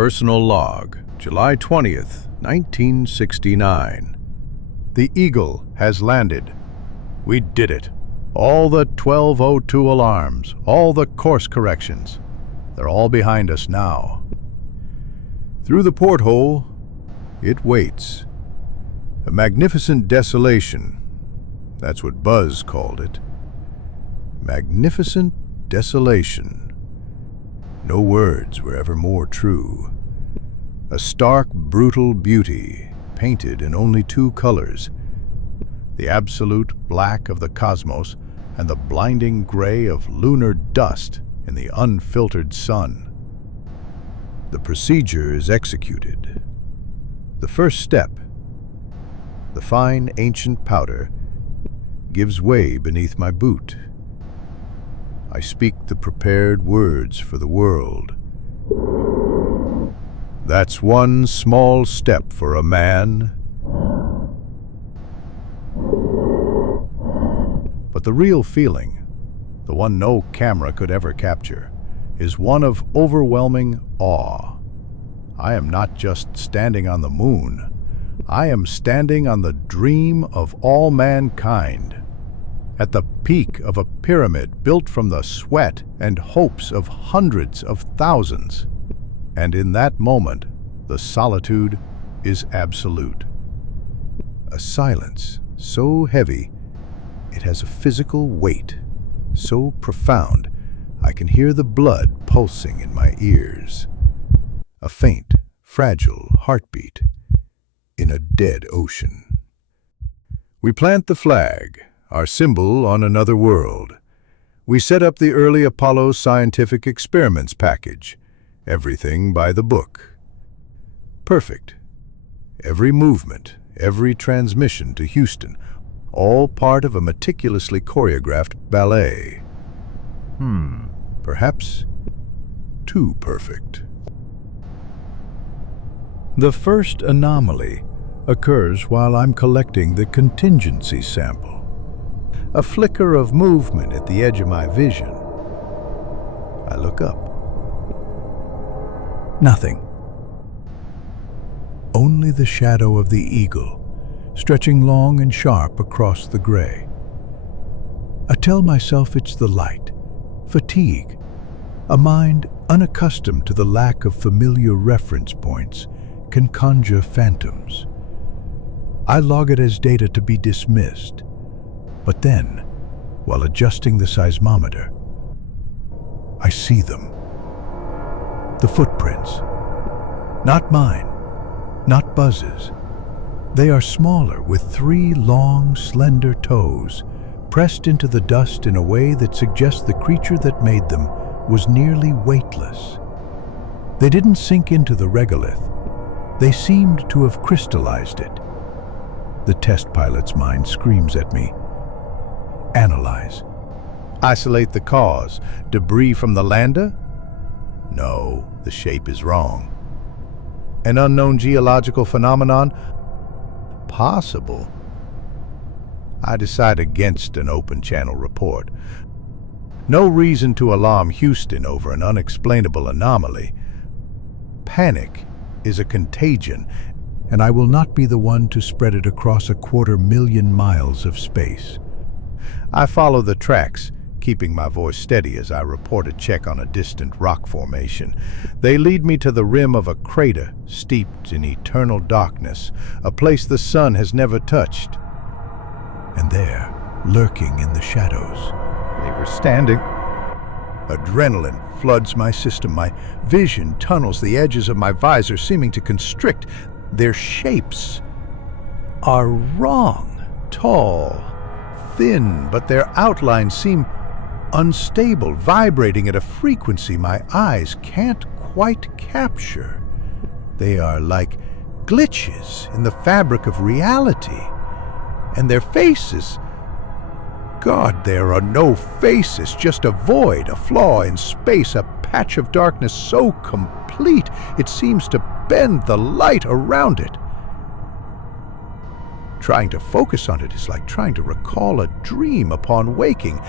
Personal log, July 20th, 1969. The Eagle has landed. We did it. All the 1202 alarms, all the course corrections, they're all behind us now. Through the porthole, it waits. A magnificent desolation. That's what Buzz called it. Magnificent desolation. No words were ever more true. A stark, brutal beauty, painted in only two colors. The absolute black of the cosmos and the blinding gray of lunar dust in the unfiltered sun. The procedure is executed. The first step, the fine ancient powder, gives way beneath my boot. I speak the prepared words for the world. That's one small step for a man. But the real feeling, the one no camera could ever capture, is one of overwhelming awe. I am not just standing on the moon. I am standing on the dream of all mankind. At the peak of a pyramid built from the sweat and hopes of hundreds of thousands. And in that moment, the solitude is absolute. A silence so heavy, it has a physical weight, so profound, I can hear the blood pulsing in my ears. A faint, fragile heartbeat in a dead ocean. We plant the flag, our symbol on another world. We set up the early Apollo scientific experiments package, everything by the book. Perfect. Every movement, every transmission to Houston, all part of a meticulously choreographed ballet. Perhaps too perfect. The first anomaly occurs while I'm collecting the contingency sample. A flicker of movement at the edge of my vision. I look up. Nothing. Only the shadow of the Eagle, stretching long and sharp across the gray. I tell myself it's the light, fatigue, a mind unaccustomed to the lack of familiar reference points can conjure phantoms. I log it as data to be dismissed. But then, while adjusting the seismometer, I see them. The footprints. Not mine, not Buzz's. They are smaller, with 3 long, slender toes, pressed into the dust in a way that suggests the creature that made them was nearly weightless. They didn't sink into the regolith. They seemed to have crystallized it. The test pilot's mind screams at me. Analyze. Isolate the cause. Debris from the lander? No, the shape is wrong. An unknown geological phenomenon? Possible. I decide against an open channel report. No reason to alarm Houston over an unexplainable anomaly. Panic is a contagion, and I will not be the one to spread it across 250,000 miles of space. I follow the tracks, keeping my voice steady as I report a check on a distant rock formation. They lead me to the rim of a crater steeped in eternal darkness, a place the sun has never touched. And there, lurking in the shadows, they were standing. Adrenaline floods my system. My vision tunnels the edges of my visor, seeming to constrict. Their shapes are wrong. Tall, thin, but their outlines seem unstable, vibrating at a frequency my eyes can't quite capture. They are like glitches in the fabric of reality. And their faces, God, there are no faces, just a void, a flaw in space, a patch of darkness so complete it seems to bend the light around it. Trying to focus on it is like trying to recall a dream upon waking.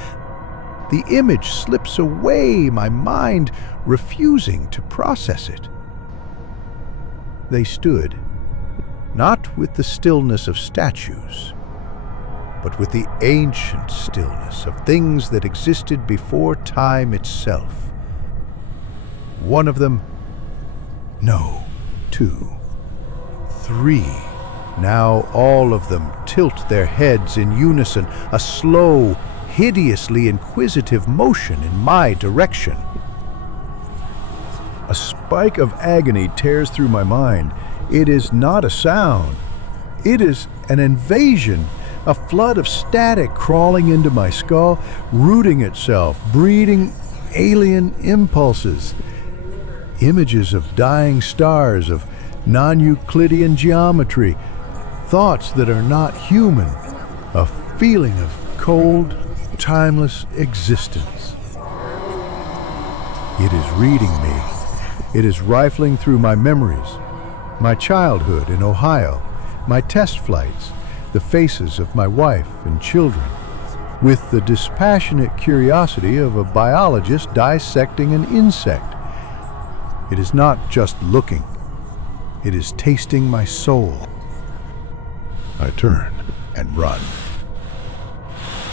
The image slips away, my mind refusing to process it. They stood, not with the stillness of statues, but with the ancient stillness of things that existed before time itself. One of them, no, two, three. Now all of them tilt their heads in unison, a slow, hideously inquisitive motion in my direction. A spike of agony tears through my mind. It is not a sound. It is an invasion, a flood of static crawling into my skull, rooting itself, breeding alien impulses. Images of dying stars, of non-Euclidean geometry, thoughts that are not human, a feeling of cold, timeless existence. It is reading me. It is rifling through my memories, my childhood in Ohio, my test flights, the faces of my wife and children, with the dispassionate curiosity of a biologist dissecting an insect. It is not just looking, it is tasting my soul. I turn and run.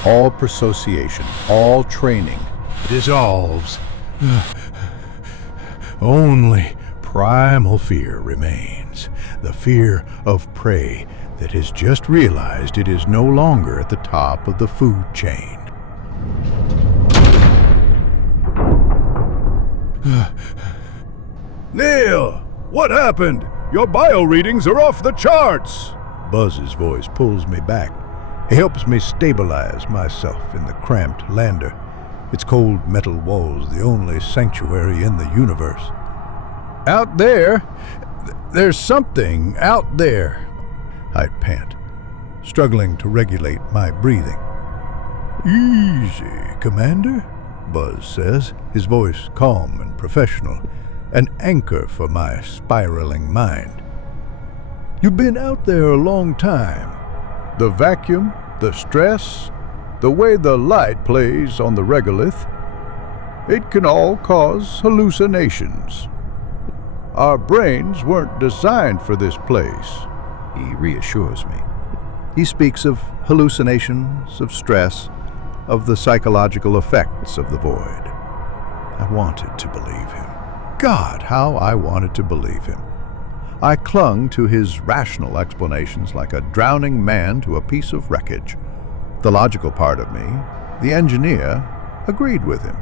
All persociation, all training dissolves. Only primal fear remains, the fear of prey that has just realized it is no longer at the top of the food chain. Neil, what happened? Your bio readings are off the charts. Buzz's voice pulls me back. He helps me stabilize myself in the cramped lander, its cold metal walls the only sanctuary in the universe. Out there, there's something out there, I pant, struggling to regulate my breathing. Easy, Commander, Buzz says, his voice calm and professional, an anchor for my spiraling mind. You've been out there a long time. The vacuum, the stress, the way the light plays on the regolith, it can all cause hallucinations. Our brains weren't designed for this place, he reassures me. He speaks of hallucinations, of stress, of the psychological effects of the void. I wanted to believe him. God, how I wanted to believe him. I clung to his rational explanations like a drowning man to a piece of wreckage. The logical part of me, the engineer, agreed with him.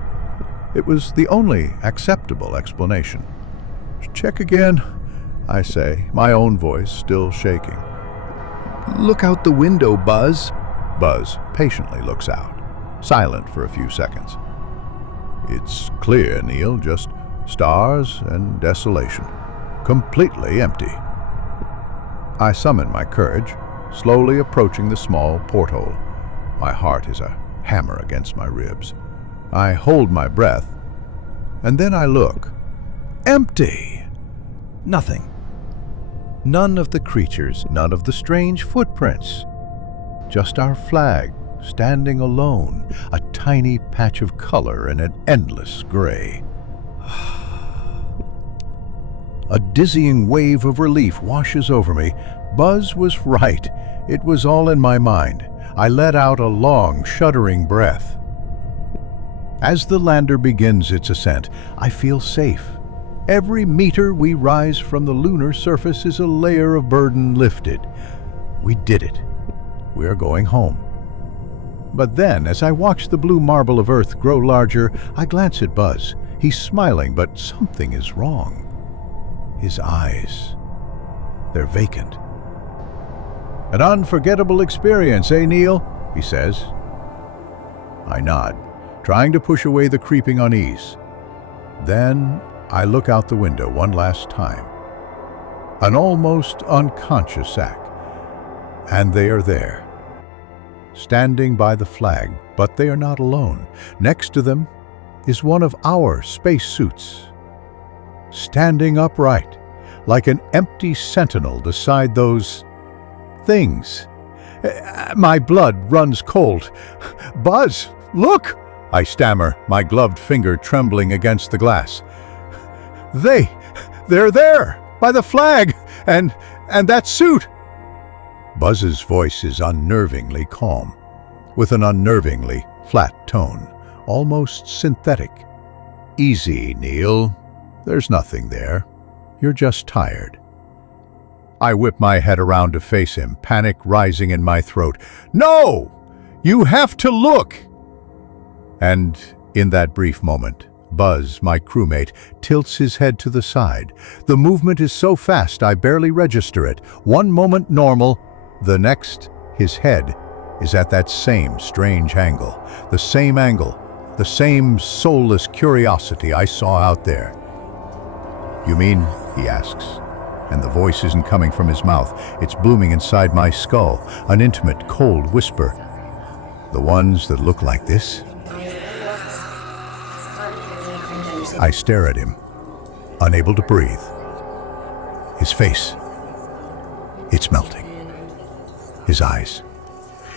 It was the only acceptable explanation. Check again, I say, my own voice still shaking. Look out the window, Buzz. Buzz patiently looks out, silent for a few seconds. It's clear, Neil, just stars and desolation. Completely empty. I summon my courage, slowly approaching the small porthole. My heart is a hammer against my ribs. I hold my breath, and then I look. Empty! Nothing. None of the creatures, none of the strange footprints. Just our flag, standing alone, a tiny patch of color in an endless gray. A dizzying wave of relief washes over me. Buzz was right. It was all in my mind. I let out a long, shuddering breath. As the lander begins its ascent, I feel safe. Every meter we rise from the lunar surface is a layer of burden lifted. We did it. We're going home. But then, as I watch the blue marble of Earth grow larger, I glance at Buzz. He's smiling, but something is wrong. His eyes, they're vacant. An unforgettable experience, eh, Neil? He says. I nod, trying to push away the creeping unease. Then I look out the window one last time. An almost unconscious act. And they are there, standing by the flag, but they are not alone. Next to them is one of our spacesuits, standing upright, like an empty sentinel beside those things. My blood runs cold. Buzz, look! I stammer, my gloved finger trembling against the glass. They're there, by the flag. And that suit! Buzz's voice is unnervingly calm, with an unnervingly flat tone, almost synthetic. Easy, Neil. There's nothing there. You're just tired. I whip my head around to face him, panic rising in my throat. No! You have to look! And in that brief moment, Buzz, my crewmate, tilts his head to the side. The movement is so fast I barely register it. One moment normal, the next, his head is at that same strange angle. The same soulless curiosity I saw out there. You mean, he asks, and the voice isn't coming from his mouth. It's booming inside my skull, an intimate, cold whisper. The ones that look like this? I stare at him, unable to breathe. His face, it's melting. His eyes,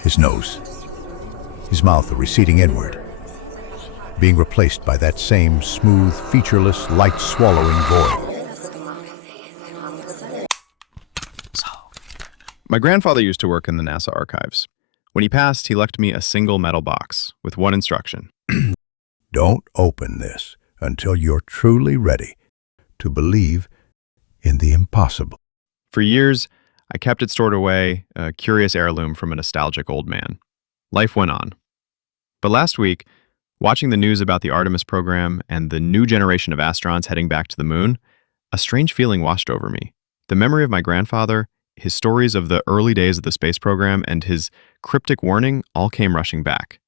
his nose, his mouth receding inward, being replaced by that same smooth, featureless, light-swallowing void. My grandfather used to work in the NASA archives. When he passed, he left me a single metal box with one instruction. Don't open this until you're truly ready to believe in the impossible. For years, I kept it stored away, a curious heirloom from a nostalgic old man. Life went on. But last week, watching the news about the Artemis program and the new generation of astronauts heading back to the moon, a strange feeling washed over me. The memory of my grandfather, his stories of the early days of the space program, and his cryptic warning all came rushing back.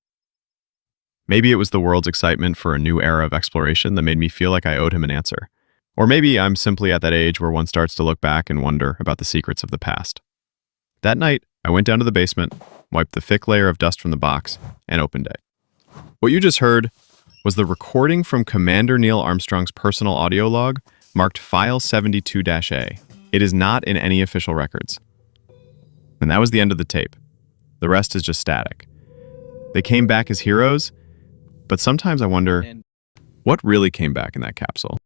Maybe it was the world's excitement for a new era of exploration that made me feel like I owed him an answer. Or maybe I'm simply at that age where one starts to look back and wonder about the secrets of the past. That night, I went down to the basement, wiped the thick layer of dust from the box, and opened it. What you just heard was the recording from Commander Neil Armstrong's personal audio log, marked File 72-A. It is not in any official records. And that was the end of the tape. The rest is just static. They came back as heroes, but sometimes I wonder, what really came back in that capsule?